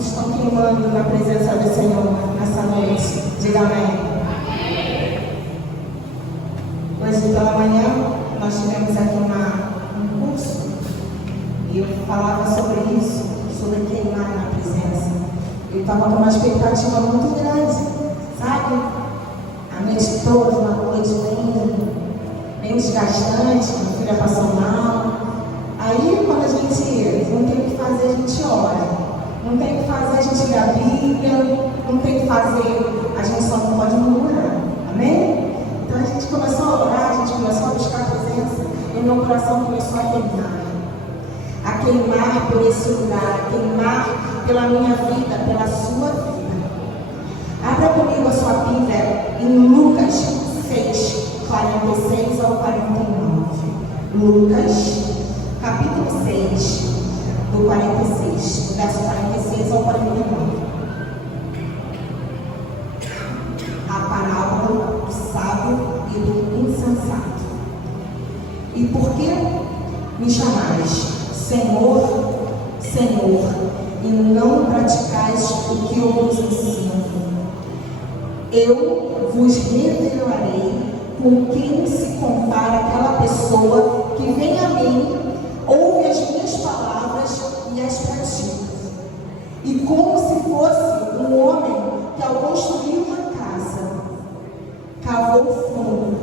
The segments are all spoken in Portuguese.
Quantos estão queimando na presença do Senhor nessa noite? Diga amém. Hoje pela manhã nós tivemos aqui um curso e eu falava sobre isso, sobre queimar na presença. Eu estava com uma expectativa muito grande, sabe? A noite toda, uma noite bem desgastante, minha filha passou mal. Aí quando a gente não tem o que fazer, a gente ora. Não tem o que fazer, a gente lê a Bíblia. Não tem o que fazer, a gente só não pode murmurar. Amém? Então a gente começou a orar, a gente começou a buscar a presença e o meu coração começou a queimar. A queimar por esse lugar, a queimar pela minha vida, pela sua vida. Abra comigo a sua Bíblia em Lucas 6, 46 ao 49. Lucas, capítulo 6, do 46, verso 46 ao 49. A parábola do sábio e do insensato. E por que me chamais Senhor, Senhor, e não praticais o que eu vos ensino? Eu vos revelarei com quem se compara aquela pessoa que vem a mim, ouve as minhas palavras e as pratica. E como se fosse um homem que, ao construir uma casa, cavou fundo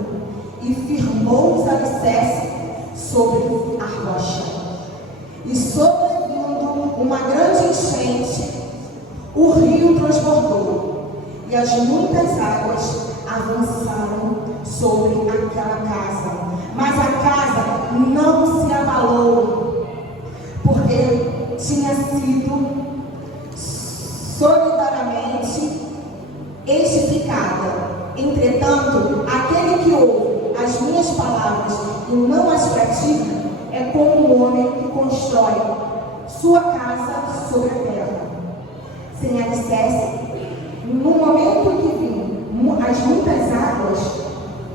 e firmou os alicerces sobre a rocha. E sobrevindo uma grande enchente, o rio transbordou, e as muitas águas avançaram sobre aquela casa. Mas a casa não se abalou, porque tinha sido solidariamente edificada. Entretanto, aquele que ouve as minhas palavras e não as pratica é como um homem que constrói sua casa sobre a terra, sem alicerce. No momento que vir as muitas águas,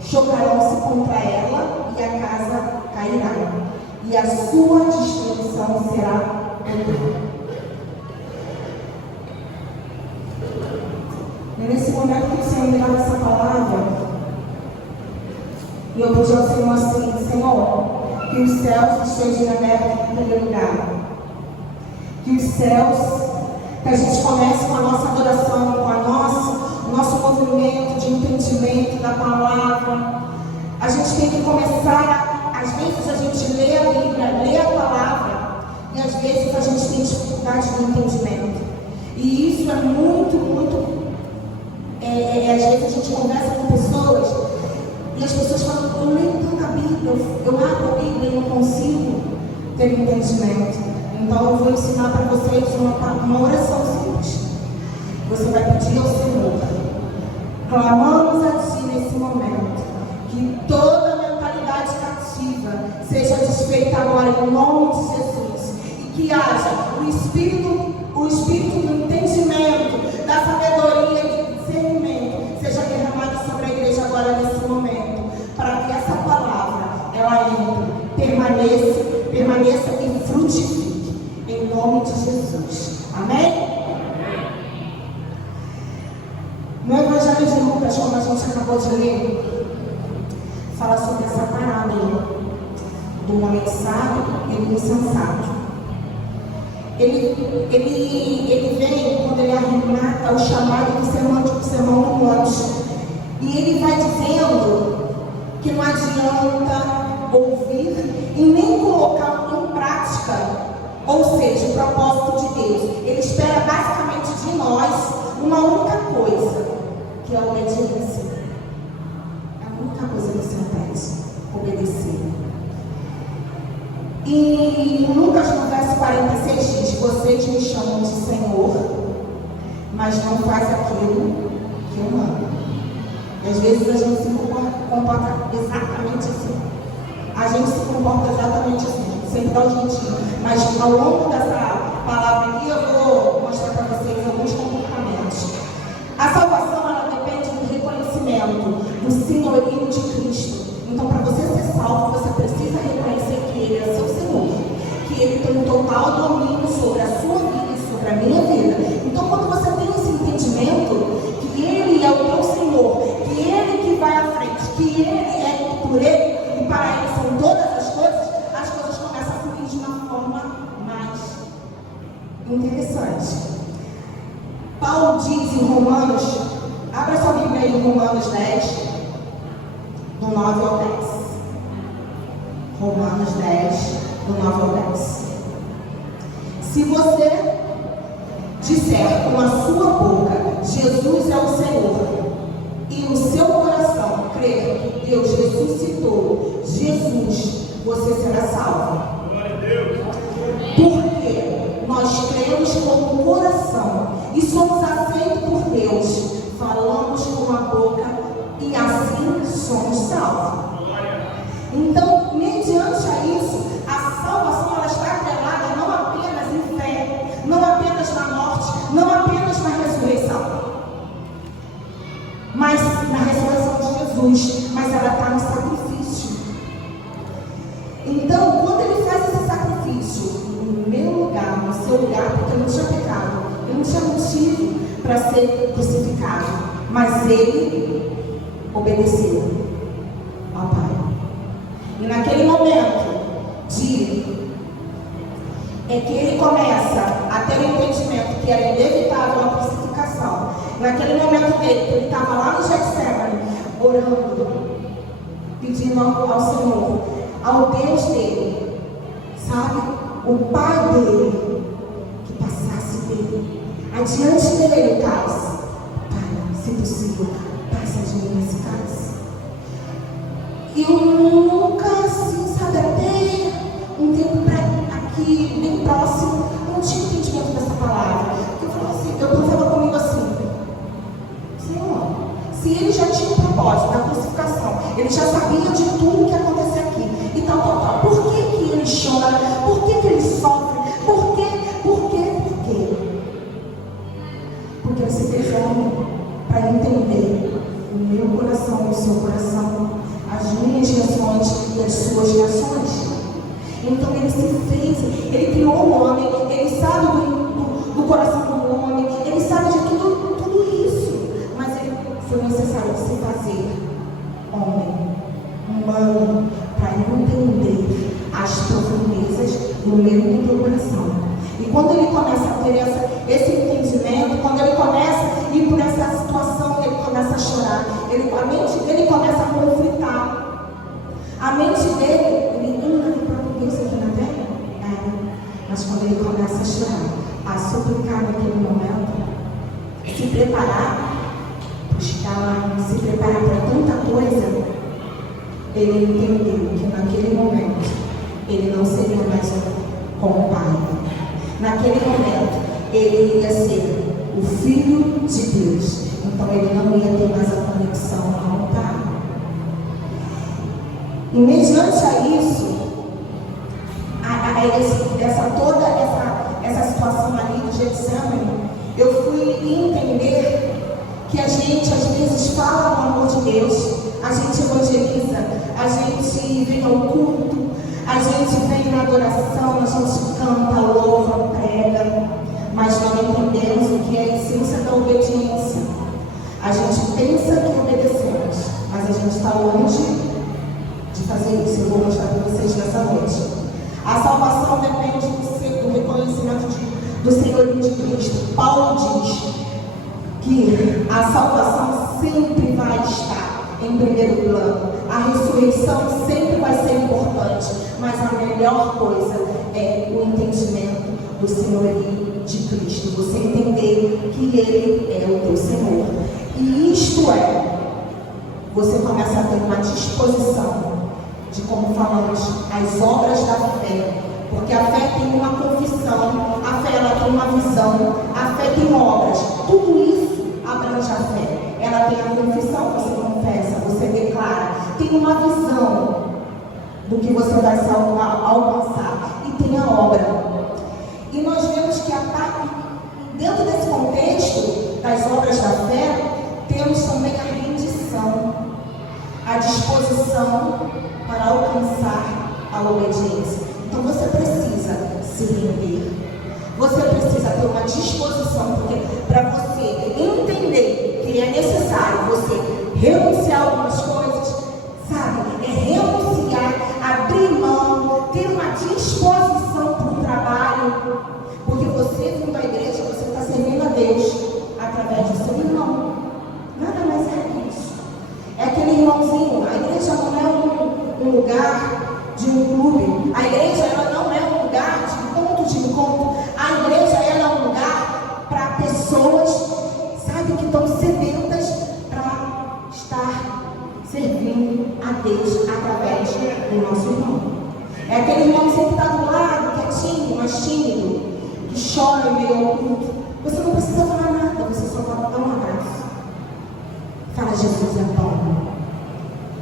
chocarão-se contra ela e a casa cairá, e a sua destruição será total. Nesse momento que o Senhor me dava essa palavra, e eu pedi ao Senhor assim: Senhor, que os céus estejam abertos em primeiro lugar. Que os céus, que a gente comece com a nossa adoração, com o nosso movimento de entendimento da palavra. A gente tem que começar, às vezes a gente lê a Bíblia, lê a palavra, e às vezes a gente tem dificuldade no entendimento. E isso é muito, às vezes a gente conversa com pessoas, e as pessoas falam: eu leio tanta Bíblia, eu abro a Bíblia e não consigo ter entendimento. Então eu vou ensinar para vocês uma oração simples. Você vai pedir ao Senhor: clamamos a Ti nesse momento, que toda mentalidade cativa seja desfeita agora em nome de Jesus, e que haja o espírito do entendimento, da sabedoria e do discernimento seja derramado sobre a igreja agora nesse momento, para que essa palavra ela entre, permaneça e frutifique em nome de Jesus. Amém? No Evangelho de Lucas, como a gente acabou de ler, fala sobre essa parábola do homem sábio e do insensato. Ele vem, quando ele arremata o chamado do sermão do monte, e ele vai dizendo que não adianta ouvir e nem colocar em prática, ou seja, o propósito de Deus. Ele espera basicamente de nós uma única coisa, que é a obediência. É a única coisa que o Senhor pede: obedecer. E Lucas, no verso 46, diz: vocês me chamam de Senhor, mas não faz aquilo que eu mando. E às vezes a gente se comporta exatamente assim. A gente se comporta exatamente assim, sempre dá um jeitinho. Mas ao longo dessa palavra aqui, eu vou mostrar para vocês alguns comportamentos. A salvação, ela depende do reconhecimento do senhorio de Cristo. Então, para você ser salvo, você precisa reconhecer que Ele é seu Senhor, que Ele tem um total domínio sobre a sua vida e sobre para a minha vida. Então, quando você tem esse entendimento que Ele é o teu Senhor, que Ele que vai à frente, que Ele é por Ele e para Ele são todas as coisas começam a fluir de uma forma mais interessante. Paulo diz em Romanos, abra sua Bíblia aí em Romanos 10, do 9 ao 10. Romanos 10, do 9 ao 10. Se você disser com a sua boca, Jesus é o Senhor, e no seu coração crer que Deus ressuscitou Jesus, você será salvo. Porque nós cremos com o coração e somos aceitos por Deus, falamos com a boca e assim somos salvos. Então, mediante a isso, a salvação ela está atrelada não apenas em fé, não apenas na morte, não apenas na ressurreição, mas na ressurreição de Jesus, mas ela está no sacrifício. Então, quando Ele faz esse sacrifício no meu lugar, no seu lugar, porque eu não tinha pecado, eu não tinha motivo para ser crucificado, mas Ele obedeceu ao Pai. E naquele momento que Ele começa a ter o entendimento que era inevitável a crucificação, naquele momento dele, que Ele estava lá no Getsemane, orando, pedindo ao Senhor, ao Deus dele, sabe, o Pai dele, que passasse dele, adiante dele o cálice. Pai, se possível, passa de mim esse cálice. Eu nunca, assim, sabe, até um tempo aqui, bem próximo, não tinha entendimento dessa palavra. Eu pensava comigo assim, Senhor, se Ele já tinha um propósito da crucificação, Ele já sabia de tudo que ia acontecer aqui, e tal, por que Ele chora? Por que Ele sofre? Por quê? Porque Ele se fez homem para entender o meu coração, o seu coração, as minhas reações e as suas reações. Então Ele se fez, Ele criou o homem, Ele sabe do coração do homem, Ele sabe de tudo isso, mas foi necessário se fazer homem, humano, para entender as profundezas do meu e do teu coração. E quando Ele começa a ter esse entendimento, quando Ele começa a ir por essa situação, Ele começa a chorar, a mente dele começa a conflitar. A mente dele, ele anda para Deus aqui na terra? Mas quando ele começa a chorar, a suplicar naquele momento, se preparar, buscar, se preparar para tanta coisa, ele entendeu que naquele momento, ele não seria mais como o Pai. Naquele momento, ele ia ser o Filho de Deus. Então ele não ia ter mais a conexão com o Pai. E mediante a isso, toda essa situação ali do Getsemane, eu fui entender que a gente às vezes fala do amor de Deus, a gente evangeliza, a gente vem ao culto, a gente vem na adoração, a gente canta, louva, prega, mas não entendemos o que é a essência da obediência. A gente pensa que obedecemos, mas a gente está longe de fazer isso. Eu vou mostrar para vocês nessa noite. A salvação depende do reconhecimento do senhorio de Cristo. Paulo diz que a salvação sempre vai estar em primeiro plano. A ressurreição sempre vai ser importante, mas a melhor coisa é o entendimento do senhorio de Cristo. Você entender que Ele é o teu Senhor. E isto você começa a ter uma disposição de, como falamos, as obras da fé. Porque a fé tem uma confissão, a fé ela tem uma visão, a fé tem obras. Tudo isso abrange a fé. Ela tem a confissão, você confessa, você declara. Tem uma visão do que você vai alcançar. E tem a obra. E nós vemos que dentro desse contexto das obras da fé, temos também a rendição, a disposição para alcançar a obediência. Então você precisa se render, você precisa ter uma disposição, porque para você entender que é necessário você renunciar a algumas coisas, sabe? É renunciar, abrir mão, ter uma disposição para o trabalho, porque você vindo à igreja, você está servindo a Deus através do seu irmão. Nada mais é isso. É aquele irmãozinho. A igreja não é um lugar de um clube. A igreja ela não é um lugar de ponto de encontro. A igreja ela é um lugar para pessoas, sabe, que estão sedentas para estar servindo a Deus através do nosso irmão. É aquele irmãozinho que está do lado, quietinho, mas tímido, que chora em meio ao culto. Você não precisa falar nada, você só vai dar um abraço. Fala, Jesus é bom.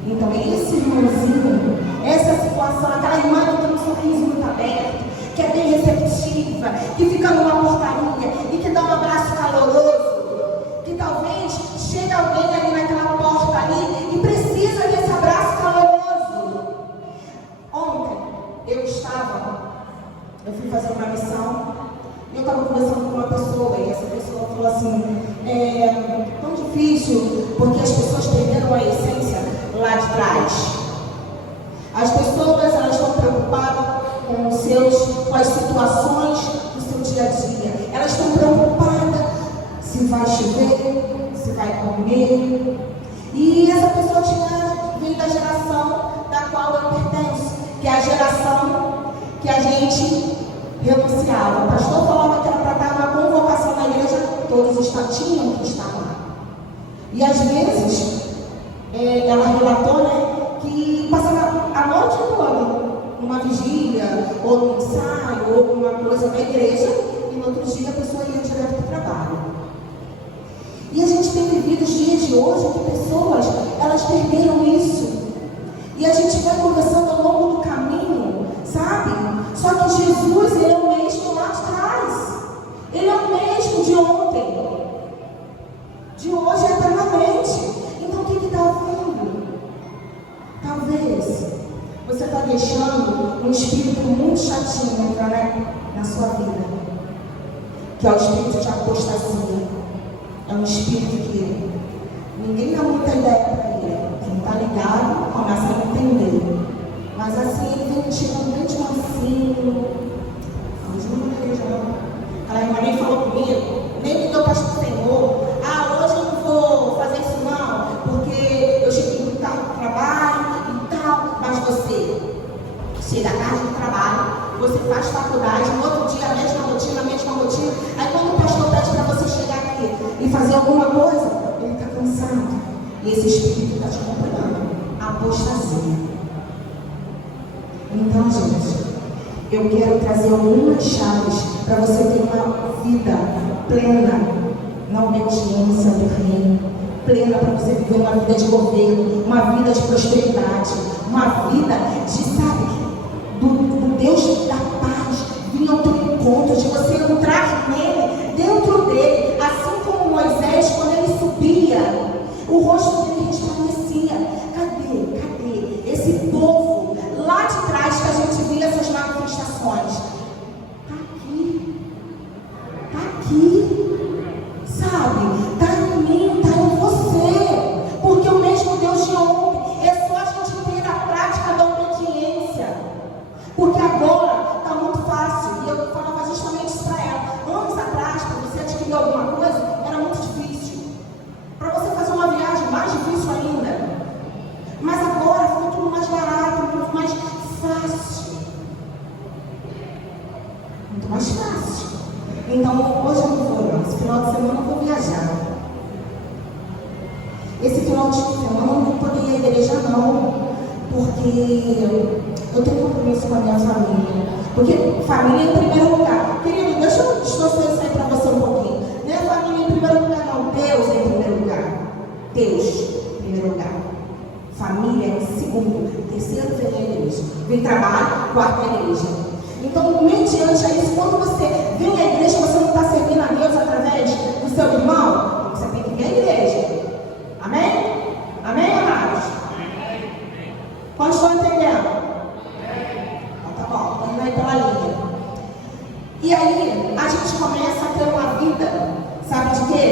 Então, esse irmãozinho, essa situação, aquela irmã que tem um sorriso muito aberto, que é bem receptiva, que fica numa portaria e que dá um abraço caloroso, que talvez chegue alguém ali naquela porta ali e precisa desse abraço caloroso. Ontem, eu fui fazer uma missão e eu estava conversando com uma pessoa e essa pessoa falou assim, é tão difícil porque as pessoas perderam a essência lá de trás. As pessoas elas estão preocupadas com as situações do seu dia a dia. Elas estão preocupadas se vai chover, se vai comer. E essa pessoa veio da geração da qual eu pertenço, que é a geração que a gente renunciava. O pastor falava que era para dar uma convocação na igreja, todos tinham que estar lá. E às vezes, ela relatou, né, que passava a noite toda numa vigília, ou num ensaio, ou numa coisa na igreja, e no outro dia a pessoa ia direto para o trabalho. E a gente tem vivido os dias de hoje que pessoas, elas perderam isso. E a gente vai conversando ao longo do caminho, sabe? Só que Jesus, ele é o mesmo lá de trás. Ele é o mesmo de ontem. De hoje eternamente. Então o que está havendo? Talvez você está deixando um espírito muito chatinho entrar na sua vida. Que é o espírito de apostasia. É um espírito que ninguém dá muita ideia para ele. Quem está ligado começa a entender. Mas assim, ele vem chegando bem de mansinho. Aquela irmã nem falou comigo, nem me deu para o Senhor. Hoje eu não vou fazer isso não, porque eu cheguei muito tarde do trabalho e tal. Mas você chega tarde do trabalho, você faz faculdade, no outro dia a mesma rotina. Aí quando o pastor pede para você chegar aqui e fazer alguma coisa, ele está cansado. E esse espírito está te acompanhando. Apostasia. Então, gente, eu quero trazer algumas chaves para você ter uma vida plena na obediência do reino, plena para você viver uma vida de governo, uma vida de prosperidade, uma vida de, sabe, do Deus da paz, vir ao teu encontro, de você entrar nele, dentro dele, assim como Moisés, quando ele subia, o rosto dele resplandecia. Cadê esse povo lá de trás que a gente via essas manifestações? Tá aqui, sabe? Tá em mim, tá em você, porque o mesmo Deus de ontem, é só a gente ter a prática da obediência, porque agora tá muito fácil. E eu falava justamente isso para ela, anos atrás, para você adquirir alguma coisa, era muito difícil, para você fazer uma viagem, mais difícil ainda. Mas agora ficou tudo mais barato, muito mais fácil. Muito mais fácil. Então, hoje eu não vou, esse final de semana eu vou viajar. Esse final de semana eu não vou poder ir à igreja não, porque eu tenho compromisso com a minha família. Porque família em primeiro lugar. Querido, deixa eu distorcer isso aí para você um pouquinho. Não é família em primeiro lugar não, Deus em primeiro lugar. Deus em primeiro lugar. Família em segundo, terceiro vem a igreja. Vem trabalho, quarto a igreja. Então, mediante a isso, quando você vem à igreja, você não está servindo a Deus através do seu irmão, você tem que vir à igreja. Amém? Amém, amados? Quantos estão entendendo? Então, tá bom, estou indo aí pela linha. E aí a gente começa a ter uma vida, sabe de quê?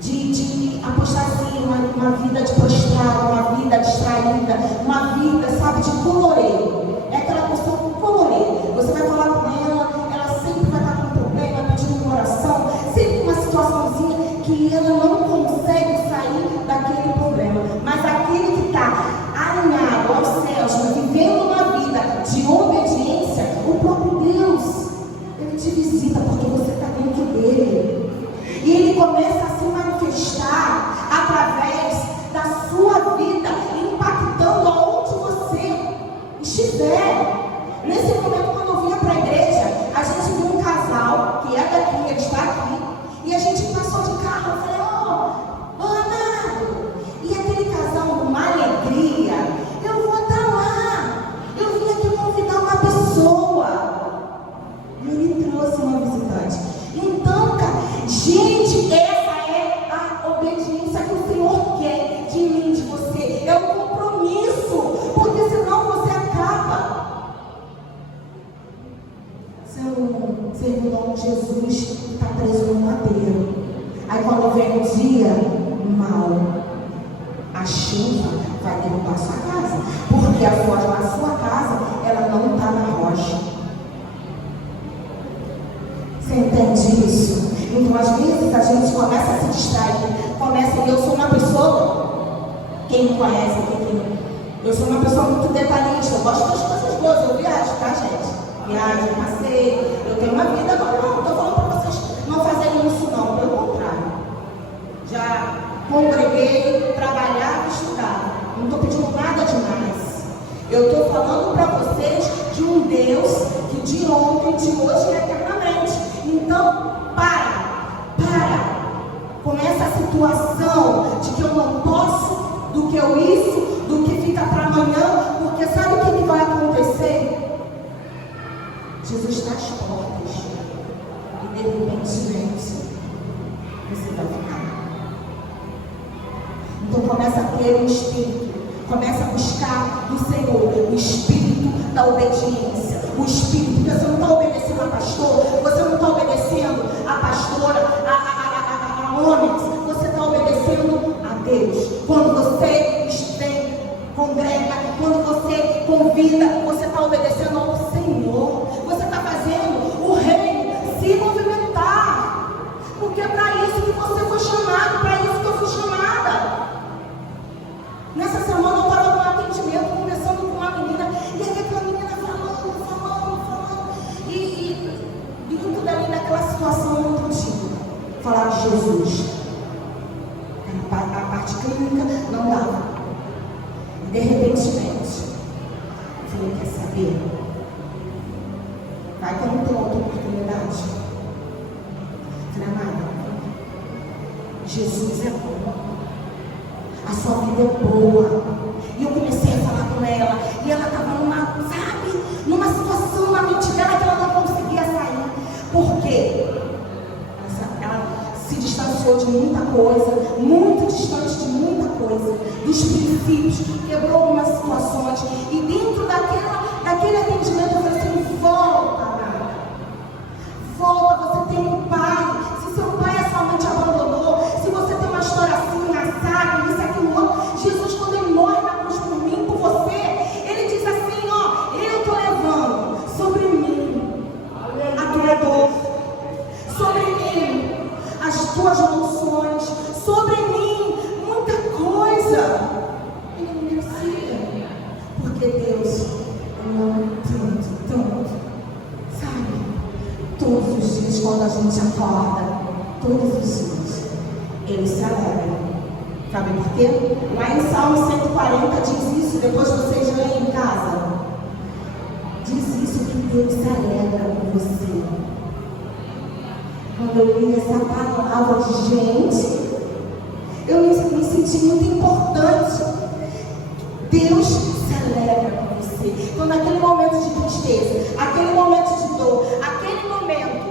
De apostasia, uma vida de prostrado, uma vida distraída, uma vida, sabe, de coloreio. É aquela pessoa com coloreio. Você vai falar com ela sempre vai estar com um problema, pedindo uma oração, sempre uma situaçãozinha que ela não consegue sair daquele problema. Mas aquele que está alinhado aos céus, vivendo uma vida de obediência, o próprio Deus, Ele te visita porque você está dentro dele. E Ele começa a se manifestar através da sua vida, impactando aonde você estiver. Nesse momento, quando eu vinha para a igreja, a gente viu um casal que é daqui, ele está aqui, e a gente passou de carro. Eu falei, Amado, e aquele casal, uma alegria, eu vou estar lá. Eu vim aqui convidar uma pessoa. E ele trouxe uma visitante. Então, cara, gente, essa é a obediência que o Senhor quer de mim, de você. É um compromisso, porque senão você acaba servindo a Jesus que está preso no madeiro. Aí quando vem um dia mal, a chuva vai derrubar sua casa, porque a sua casa, ela não está na rocha. Você entende isso? Então às vezes a gente começa a se distrair, eu sou uma pessoa, quem me conhece aqui, eu sou uma pessoa muito detalhista, eu gosto das coisas boas, eu viajo, tá, gente? Viagem, passeio, eu tenho uma vida, não estou falando para vocês não fazerem isso não, pelo contrário. Já congreguei, trabalhava e estudava, não estou pedindo nada demais. Eu estou falando para vocês de um Deus que de ontem, de hoje e eternamente. Então, para com essa situação de que eu não posso, do que eu isso, do que fica para amanhã, porque sabe o que vai acontecer? Jesus está às portas e de repente você vai ficar. Então começa a ter um espírito, começa a buscar do Senhor o espírito da obediência, o espírito, porque você não está obedecendo a pastor, você não está obedecendo a pastora, a homens, você está obedecendo a Deus. Quando você vem, congrega, quando você convida, você está obedecendo ao Senhor. Você está fazendo o reino se movimentar, porque é para isso que você foi chamado, para isso que eu fui chamada. Nessa semana eu estava no atendimento, conversando com uma menina, e aí aquela menina falando, e dentro dali daquela situação eu não consigo falar de Jesus. A parte clínica não dava. De repente, eu falei, quer saber? Vai que eu não tenho outra oportunidade. Eu falei, amada, Jesus é bom. A sua vida é boa. E eu comecei a falar com ela. E ela estava numa situação na mente dela que ela não conseguia sair. Por quê? Ela se distanciou de muita coisa, muito distante de muita coisa, dos princípios, quebrou algumas situações. E dentro daquele atendimento eu falei assim, volta, você tem um pai. Se seu pai e sua mãe te abandonou, se você tem uma história assim, assada, isso, aquilo, outro, Jesus, quando ele morre na cruz por mim, por você, ele diz assim, eu estou levando sobre mim a tua dor, sobre mim as tuas emoções, sobre mim muita coisa. Ele não merecia, porque Deus ama tanto, sabe? Todos os dias, quando a gente acorda, todos os dias, Ele se alegra. Sabe por quê? Lá em Salmo 140 diz isso, depois vocês leem em casa. Diz isso que Deus se alegra com você. Quando eu li essa palavra de gente, eu me senti muito importante. Deus se alegra com você. Então naquele momento de tristeza, aquele momento de dor, aquele momento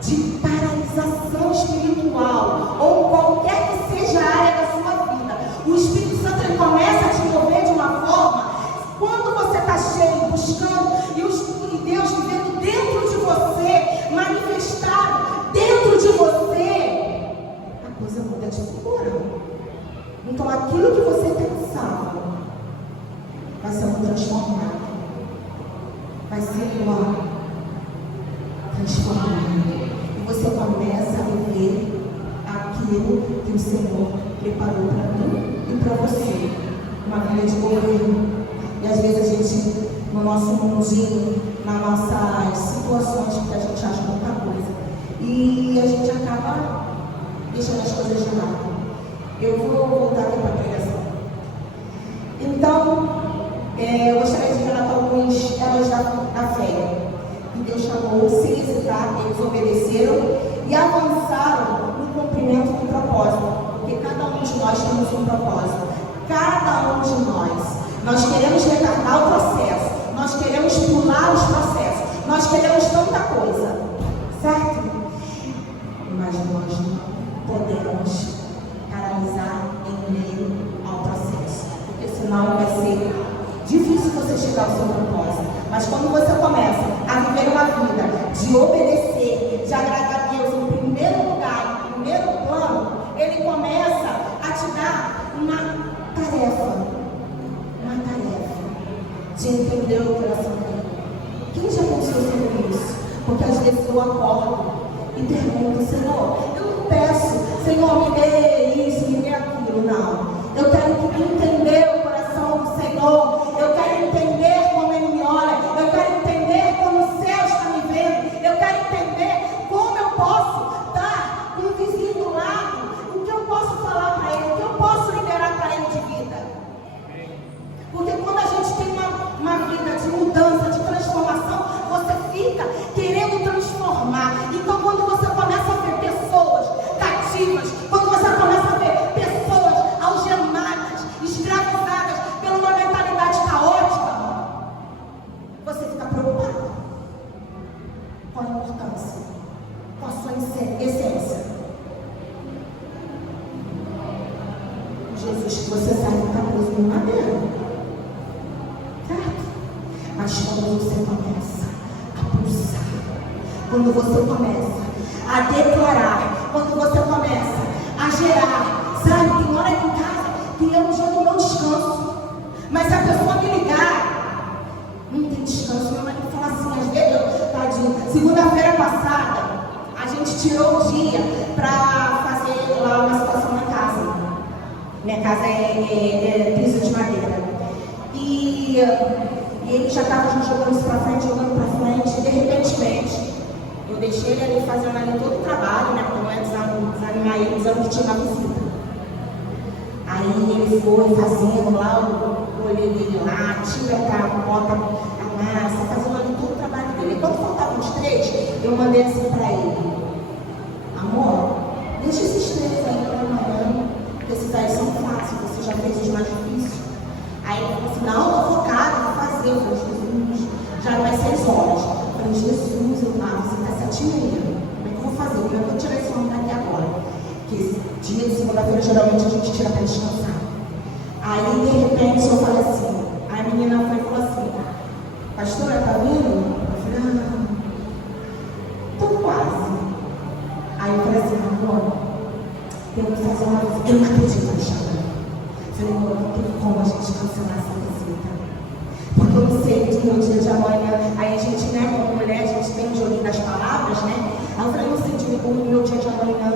de paralisação espiritual, ou qualquer que seja a área da sua vida, o Espírito Santo ele começa a te mover de uma forma, quando você está cheio, buscando, e Deus vivendo dentro de transformando. E você começa a viver aquilo que o Senhor preparou para mim e para você. Uma vida de governo. E às vezes a gente, no nosso mundinho, nas nossas situações que a gente acha muita coisa, e a gente acaba deixando as coisas de lado. Eu vou voltar aqui para a pregação. Então, eu gostaria de relatar alguns elos da fé. E Deus chamou, sem hesitar, eles obedeceram e avançaram no cumprimento do propósito. Porque cada um de nós temos um propósito. Cada um de nós. Nós queremos retardar o processo. Nós queremos pular os processos. Nós queremos tanta coisa. Certo? Mas nós não podemos paralisar em meio ao processo. Porque senão vai ser difícil você chegar ao seu propósito. Mas quando você começa a viver uma vida de obedecer, de agradar a Deus em primeiro lugar, em primeiro plano, Ele começa a te dar uma tarefa de entender o coração dele. Quem já pensou sobre isso? Porque às vezes eu acordo e pergunto, Senhor, eu não peço, Senhor, me dê isso, me dê aquilo, não. Eu quero entender o coração do Senhor, eu quero entender como Ele me olha, eu quero entender como o céu está me vendo, eu quero entender como eu posso estar com o vizinho do lado, o que eu posso falar para ele, o que eu posso liberar para ele de vida. Porque quando a gente tem uma vida de mudança, de transformação, você fica querendo transformar. Então quando você começa a ver pessoas cativas, quando você começa a ver pessoas algemadas, escravizadas pela uma mentalidade caótica, você fica preocupado com a importância, com a sua essência. Jesus que você sabe que está preso no madeiro. Mas quando você começa a pulsar, quando você começa a declarar, quando você começa a gerar, sabe, tem hora em casa que eu já não descanso, mas se a pessoa me ligar, não tem descanso. Minha mãe fala assim, às vezes, tadinho, segunda-feira passada, a gente tirou o dia para fazer lá uma situação na casa. Minha casa é piso de madeira. E ele já estava jogando isso para frente, e de repente, eu deixei ele ali fazendo ali todo o trabalho, né? Porque não é desanimar ele, dizendo que tinha uma visita. Aí ele foi fazendo lá o olho dele lá, tira bota a massa, fazendo ali todo o trabalho dele. E quando faltavam os 3, eu mandei assim para ele: amor, deixa esses 3 aí para amanhã, porque esses aí são fáceis, você já fez os mais difíceis. Aí ele falou assim, não, eu tô focado, vou fazer. Eu falei, Jesus, já vai 6 horas. Eu falei, Jesus, você tá 7h30. Como é que eu vou fazer? Como é que eu vou tirar esse homem daqui agora? Porque dia de segunda-feira, geralmente, a gente tira para descansar. Aí, de repente, eu falei assim, a menina foi e falou assim, pastora, tá vindo? Eu falei, não, tô quase. Aí eu falei assim, amor, eu vou fazer uma coisa. Eu não acredito no chamado. Falei, amor, não tem como a gente cancelar essa visita. Porque eu não sei do meu dia de amanhã. Aí a gente, né, como mulher, a gente tem o joguinho das palavras, né? Aí eu falei, eu não sei do meu dia de amanhã.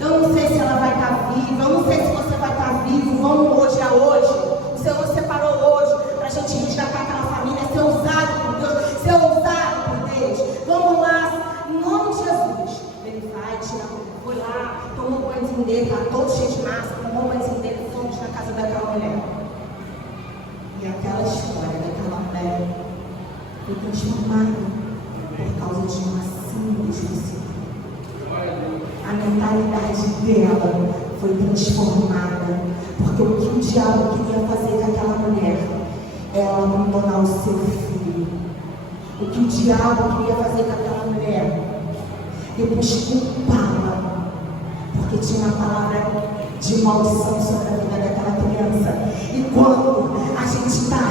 Eu não sei se ela vai estar viva. Eu não sei se você vai estar vivo. Vamos hoje a hoje. O Senhor separou hoje para a gente resgatar aquela família, ser usado por Deus, ser usado por Deus. Vamos lá, em nome de Jesus. Ele vai, foi lá, tomou o banhozinho dele, lá todo cheio de massa, tomou o banhozinho dele, fomos na casa daquela mulher. E aquela história daquela mulher foi transformada por causa de uma simples visita. A mentalidade dela foi transformada, porque o que o diabo queria fazer com aquela mulher, ela abandonar o seu filho. O que o diabo queria fazer com aquela mulher, depois culpá-la, porque tinha uma palavra de maldição sobre a vida daquela criança. E quando a gente está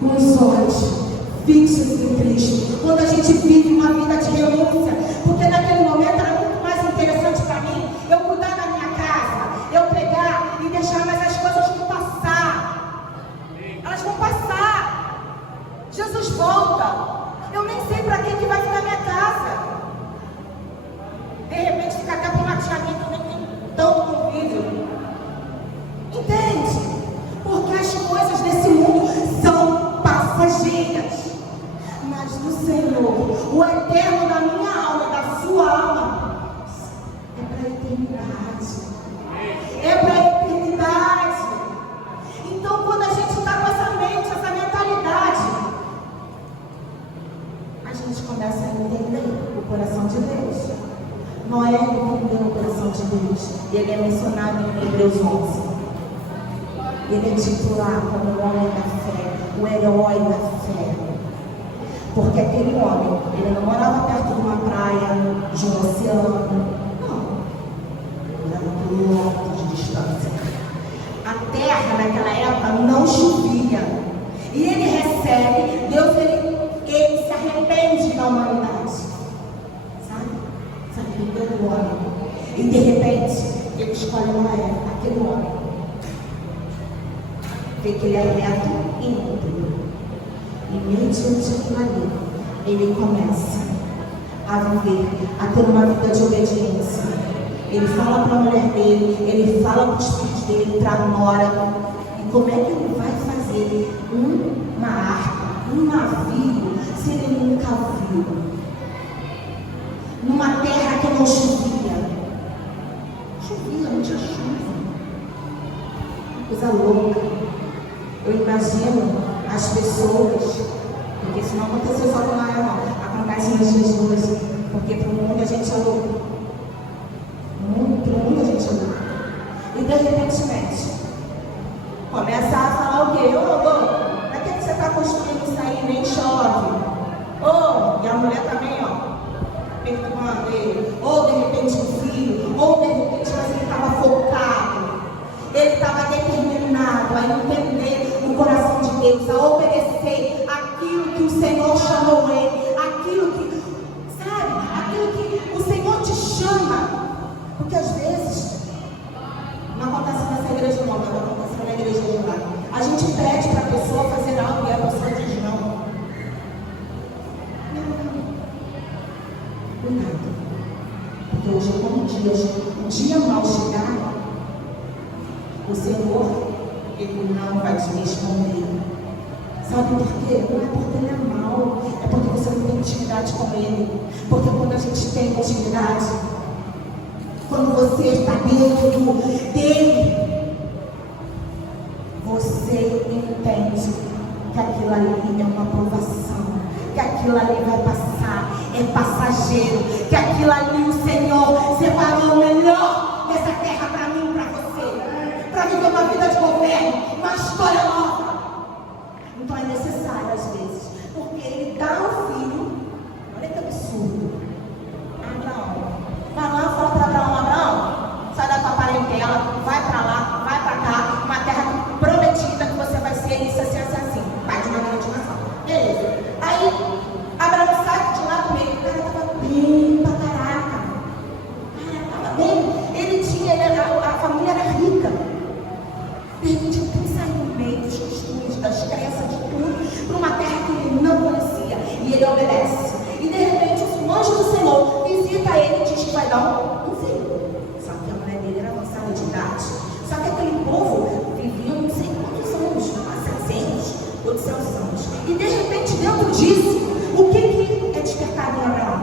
com os olhos fixos em Cristo, quando a gente vive uma vida de renúncia, porque naquele momento era muito mais interessante para mim eu cuidar da minha casa, eu pegar e deixar, mas as coisas vão passar, elas vão passar. Jesus volta, eu nem sei para que vai ficar minha casa. o eterno da minha alma, da sua alma, é para a eternidade. É para a eternidade. Então, quando a gente está com essa mente, essa mentalidade, a gente começa a entender o coração de Deus. Noé entendeu o coração de Deus. E ele é mencionado em Hebreus 11. Ele é titulado como o homem da fé, o herói da fé. Porque aquele homem, ele não morava perto de uma praia, de um oceano. Não. Ele era quilômetros de distância. A terra naquela época não chovia. E ele recebe, Deus ele se arrepende da humanidade. Sabe? Se arrependeu do homem. E de repente, ele escolhe Noé, aquele homem. Vê que ele é reto e íntegro. E mediante aquilo ali, ele começa a viver, a ter uma vida de obediência. Ele fala para a mulher dele, ele fala para os filhos dele, para a nora. E como é que ele vai fazer uma arca, um navio, se ele nunca viu? Numa terra que não chovia. Chovia, não tinha chuva. Coisa louca. Eu imagino as pessoas, porque isso não aconteceu só com Noé, não. Acontece nos dias de hoje, porque para o mundo a gente é louco. Para o mundo a gente é louco. E de repente, começa a falar o quê? Ô, para que você está construindo isso aí? Nem chove. E a mulher também, perturbando ele. Ou de repente um filho, ou de repente, mas ele estava focado. Ele estava determinado a entender o coração de Deus, a obedecer aquilo que o Senhor chamou ele, aquilo que, sabe, aquilo que o Senhor te chama. Porque às vezes, não acontece nessa igreja não, mas acontece na igreja de lá. A gente pede para a pessoa fazer algo e a pessoa diz não. Não. Cuidado. Porque hoje, quando um dia mal chegar, o Senhor, Ele não vai te responder. Sabe por quê? Não é porque Ele é mau, é porque você não tem intimidade com Ele. Porque quando a gente tem intimidade, quando você está dentro dele, você entende que aquilo ali é uma provação, que aquilo ali vai passar, é passageiro, que aquilo ali o Senhor separou o melhor dessa terra para mim e para você, para viver uma vida de governo, uma história nova. Então é necessário às vezes, porque Ele dá ao filho, olha que absurdo, Abraão, vai lá, fala para Abraão, sai da tua parentela, vai para lá, vai para cá, uma terra prometida que você vai ser isso, assim, pai de uma grande nação. Beleza. Aí, Abraão sai de lá com ele, o cara estava bem pra caraca. O cara estava bem, a família era rica. De repente ele tem que sair no meio dos costumes, das crenças, de tudo, para uma terra que ele não conhecia. E ele obedece. E de repente o anjo do Senhor visita ele e diz que vai dar um filho. Só que a mulher dele era avançada de idade. Só que aquele povo vivia não sei quantos anos, 700, 800 anos. E de repente dentro disso, o que é despertado em Abraão?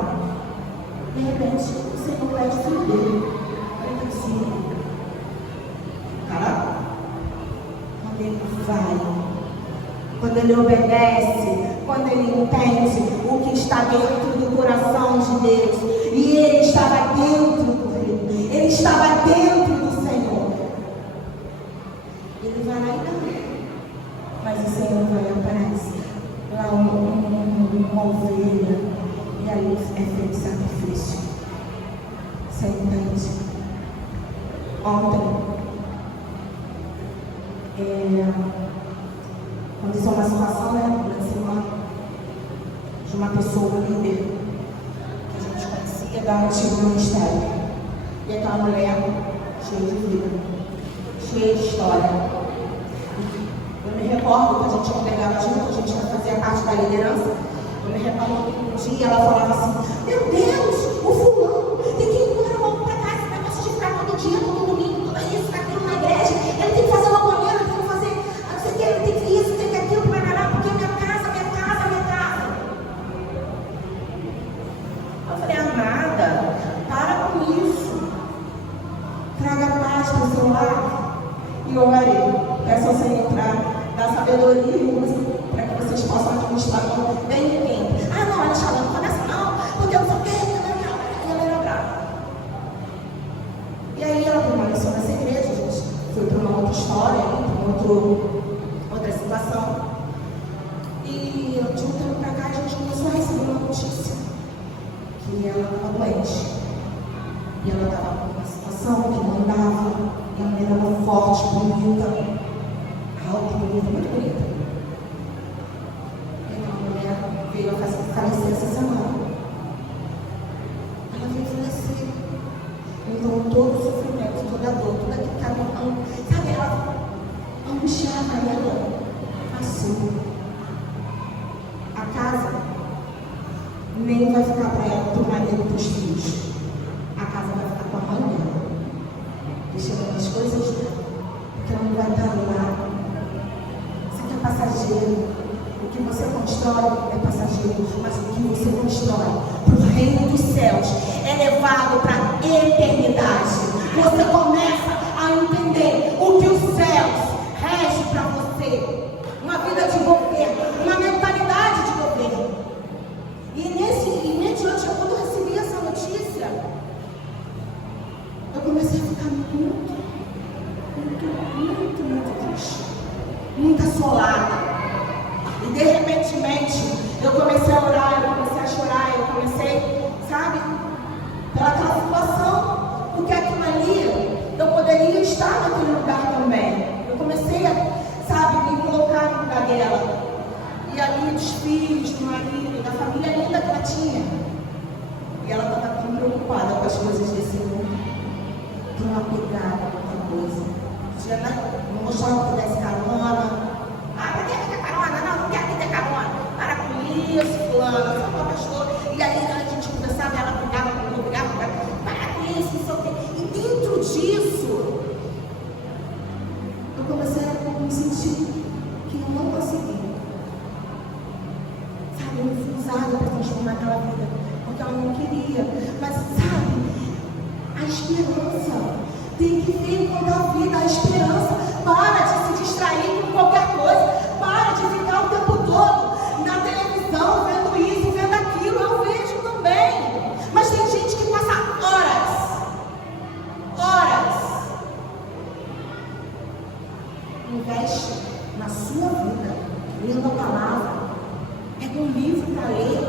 De repente o Senhor pede o filho dele. Ele disse, cara, quando ele vai, quando ele obedece, quando ele entende o que está dentro do coração de Deus, e ele estava dentro do reino, ele estava dentro do Senhor, ele vai lá e não, mas o Senhor vai aparecer lá uma ovelha, e ali é feito sacrifício. Você entende? Ontem, aconteceu uma situação, na semana, de uma pessoa, líder, que a gente conhecia da antigo ministério. E aquela mulher, cheia de vida, cheia de história. Eu me recordo que a gente congregava junto, a gente fazia parte da liderança. Eu me recordo que um dia ela falava assim, meu Deus, o fulano tem que ir embora para casa, esse negócio de ficar todo dia, todo domingo, tudo isso, aquilo na igreja, ele tem que fazer uma banheira, tem que fazer, não sei o que, ele tem que isso, tem que aquilo, para porque minha casa. orar e orarei. Peço ao Senhor para dar sabedoria e luz para que vocês possam administrar bem o tempo. Ah, não, Alexandre, não começa não, porque eu sou quem? Ela era brava. E aí ela permaneceu nessa igreja, gente. Foi para uma outra história, para outra situação. E de um tempo para cá a gente começou a receber uma notícia que ela estava doente. E ela estava com uma situação que não dava. E a mulher era forte, bonita, alta, bonita, muito bonita. E a mulher veio a falecer essa semana. Ela veio falecer. Então todo o sofrimento, toda a dor, tudo aquilo que ela, sabe, ela angustiava ela, passou. A casa nem vai ficar para ela, para o marido e para os filhos. A casa vai ficar com a mãe dela. Deixando as coisas dela. Porque ela não vai estar lá. Isso aqui é passageiro. O que você constrói é passageiro. Mas o que você constrói para o reino dos céus é levado para a eternidade. Você começa a entender o que os céus regem para você. Uma vida de governo, uma mentalidade de governo. E mediante quando eu recebi essa notícia, eu comecei a ficar muito triste, muito assolada. E de repentemente eu comecei a orar, eu comecei a chorar, eu comecei, sabe, pelaquela situação, porque aquilo ali eu poderia estar naquele lugar também. Eu comecei a, sabe, me colocar no lugar dela. E ali dos filhos, do marido, da família linda que ela tinha. E ela estava tão preocupada com as coisas desse mundo, tão apegada com a coisa. Já não gostava que desse carona. Ah, pra que ter carona? Não quer que ter carona. Para com isso, fulano, eu sou pastor. E aí a gente conversava, ela brigava comigo, para com isso, não sei o quê. E dentro disso, eu comecei a me sentir que eu não conseguia. Sabe, eu me fui usada para transformar aquela vida, porque ela não queria. Mas sabe, a esperança tem que vir enquanto a vida, a esperança. Para de se distrair com qualquer coisa. Para de ficar o tempo todo na televisão, vendo isso, vendo aquilo. Eu vejo também. Mas tem gente que passa horas. Investe na sua vida, lendo a palavra. Pega um livro para ler.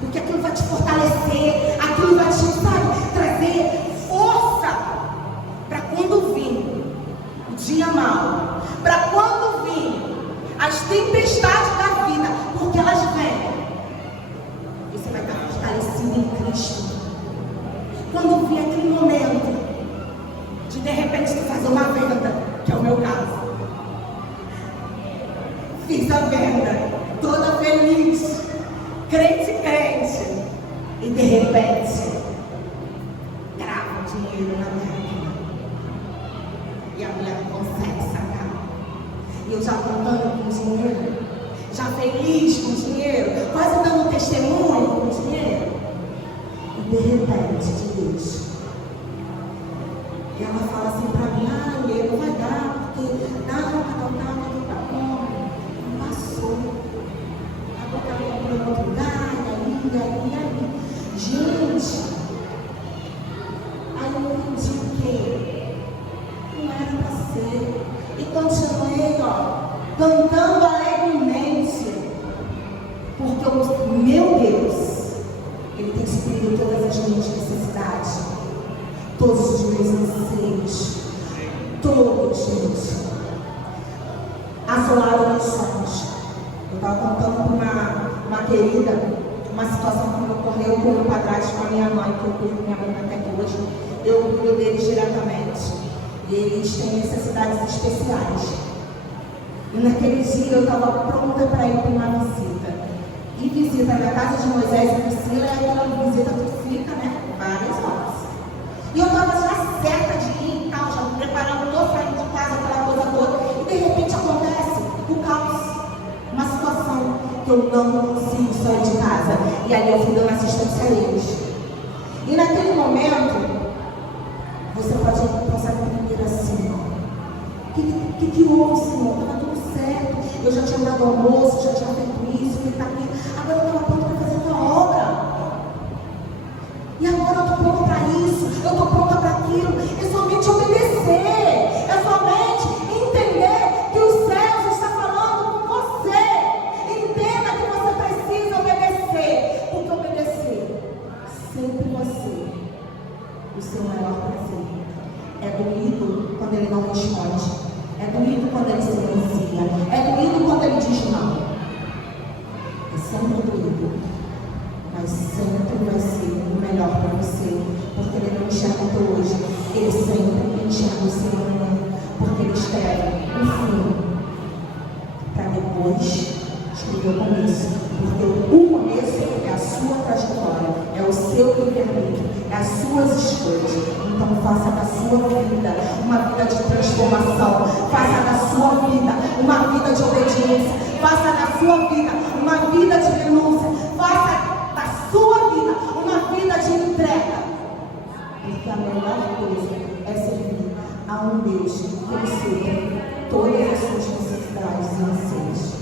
Porque aquilo vai te fortalecer. Aquilo vai te, sabe, trazer força. Para quando vir o dia mau, para quando vir as tempestades da vida, porque elas vêm, você vai estar fortalecido em Cristo. Quando vir aquele momento de repente você fazer uma venda, que é o meu caso, fiz a venda, toda feliz, crente, e de repente trava o dinheiro na minha vida. E a mulher não consegue sacar. E eu já contando com o dinheiro, já feliz com o dinheiro, quase dando testemunho com o dinheiro. E de repente, de Deus, e ela fala assim para mim: ah, não vai dar, porque não tá bom. Não passou. Agora ela comprou em outro lugar, e ali. Gente, aí eu entendi o quê? Não era para ser. E continuei, cantando alegremente. Porque o meu Deus, Ele tem suprido todas as minhas necessidades. Todos os meus anseios. Todos, gente. Assolado meus sonhos. Eu estava contando para uma querida uma situação que me ocorreu com o meu padrasto, com a minha mãe, que eu cuido com minha mãe até hoje. Eu cuido deles diretamente. E eles têm necessidades especiais. E naquele dia eu estava pronta para ir para uma visita. E visita na casa de Moisés e Priscila, é aquela visita que fica, né, várias horas. E eu estava já certa de ir e tal, já me preparando, estou saindo de casa, aquela coisa toda. E de repente acontece o caos. Uma situação que eu não consigo sair de casa. E aí eu fui dando assistência a eles. E naquele momento, você pode pensar primeiro assim: que houve, Senhor? Estava tudo certo. Eu já tinha dado almoço, já tinha feito isso, feito aquilo. Agora eu estava pronto para fazer a tua obra. E agora eu estou pronta para isso, eu estou pronta para aquilo. É somente obedecer. É somente entender que os céus estão falando com você. Entenda que você precisa obedecer. Porque obedecer sempre vai ser o seu maior prazer. É doído quando ele não responde. É doído quando ele silencia. É doído quando ele diz não. É sempre doído. Mas sempre vai ser o melhor para você. Porque ele não enxerga o teu hoje. Ele sempre enxerga o seu amanhã. Porque ele espera um fim para depois escrever o começo. Porque o começo é a sua trajetória. É o seu livre-arbítrio. É as suas escolhas. Então faça da sua vida uma vida de transformação. Faça da sua vida uma vida de obediência. Faça da sua vida uma vida de renúncia. Faça da sua vida uma vida de entrega. Porque a melhor coisa é servir a um Deus que supra todas as suas necessidades e anseios.